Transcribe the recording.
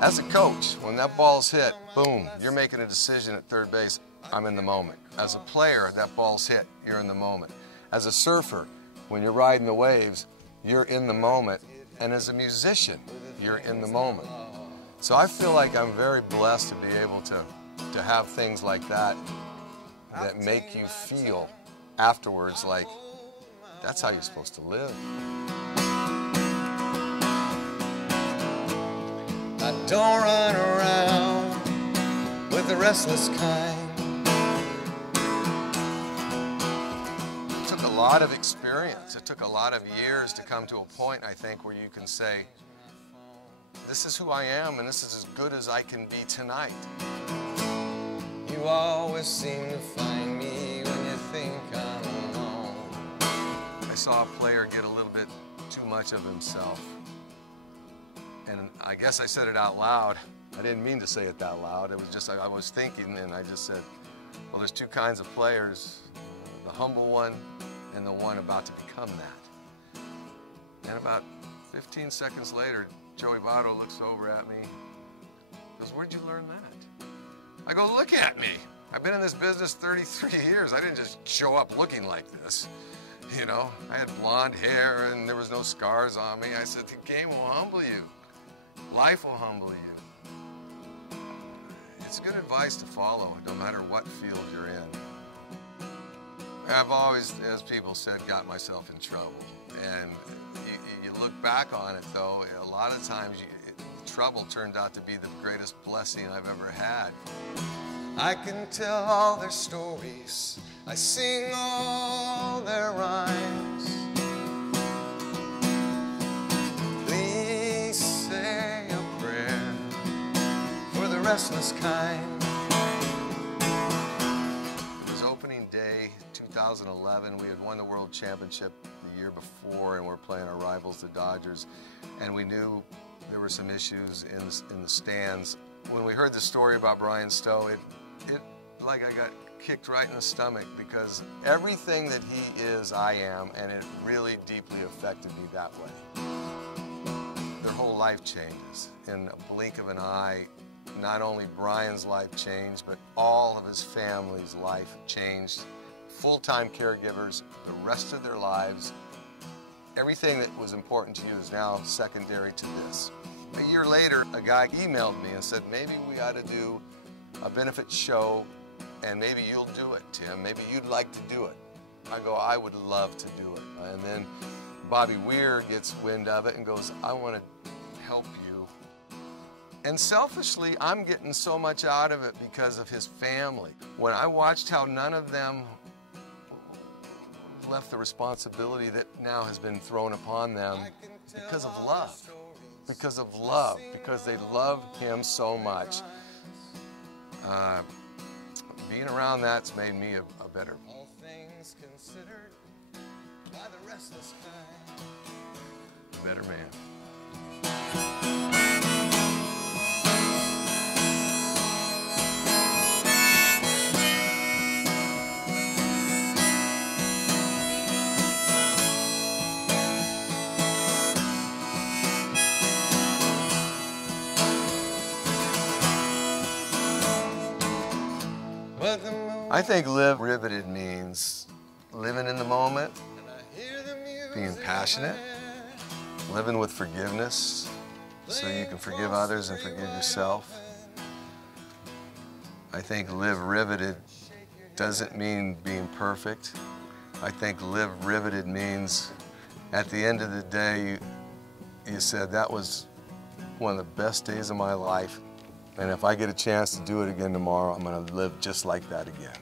As a coach, when that ball's hit, boom, you're making a decision at third base, I'm in the moment. As a player, that ball's hit, you're in the moment. As a surfer, when you're riding the waves, you're in the moment. And as a musician, you're in the moment. So I feel like I'm very blessed to be able to have things like that that make you feel afterwards like that's how you're supposed to live. I don't run around with the restless kind. It took a lot of experience. It took a lot of years to come to a point, I think, where you can say, this is who I am and this is as good as I can be tonight. You always seem to find me when you think I'm alone. I saw a player get a little bit too much of himself. And I guess I said it out loud. I didn't mean to say it that loud. It was just, I was thinking and I just said, well, there's two kinds of players, the humble one and the one about to become that. And about 15 seconds later, Joey Votto looks over at me, goes, where'd you learn that? I go, look at me. I've been in this business 33 years. I didn't just show up looking like this. You know, I had blonde hair and there was no scars on me. I said, the game will humble you. Life will humble you. It's good advice to follow, no matter what field you're in. I've always, as people said, got myself in trouble. And you look back on it, though, a lot of times trouble turned out to be the greatest blessing I've ever had. I can tell all their stories. I sing all their rhymes. Please say a prayer for the restless kind. It was opening day 2011. We had won the World Championship the year before, and we're playing our rivals, the Dodgers, and we knew there were some issues in the stands. When we heard the story about Bryan Stow, it like I got kicked right in the stomach, because everything that he is, I am, and it really deeply affected me that way. Their whole life changes. In a blink of an eye, not only Bryan's life changed, but all of his family's life changed. Full-time caregivers, the rest of their lives. Everything that was important to you is now secondary to this. A year later, a guy emailed me and said, maybe we ought to do a benefit show, and maybe you'll do it, Tim. Maybe you'd like to do it. I go, I would love to do it. And then Bobby Weir gets wind of it and goes, I want to help you. And selfishly, I'm getting so much out of it because of his family. When I watched how none of them left the responsibility that now has been thrown upon them because of love. Because of love. Because they love him so much. Being around that's made me a better. All things considered by the restless kind. A better man. I think live riveted means living in the moment, being passionate, living with forgiveness so you can forgive others and forgive yourself. I think live riveted doesn't mean being perfect. I think live riveted means at the end of the day, you said that was one of the best days of my life. And if I get a chance to do it again tomorrow, I'm going to live just like that again.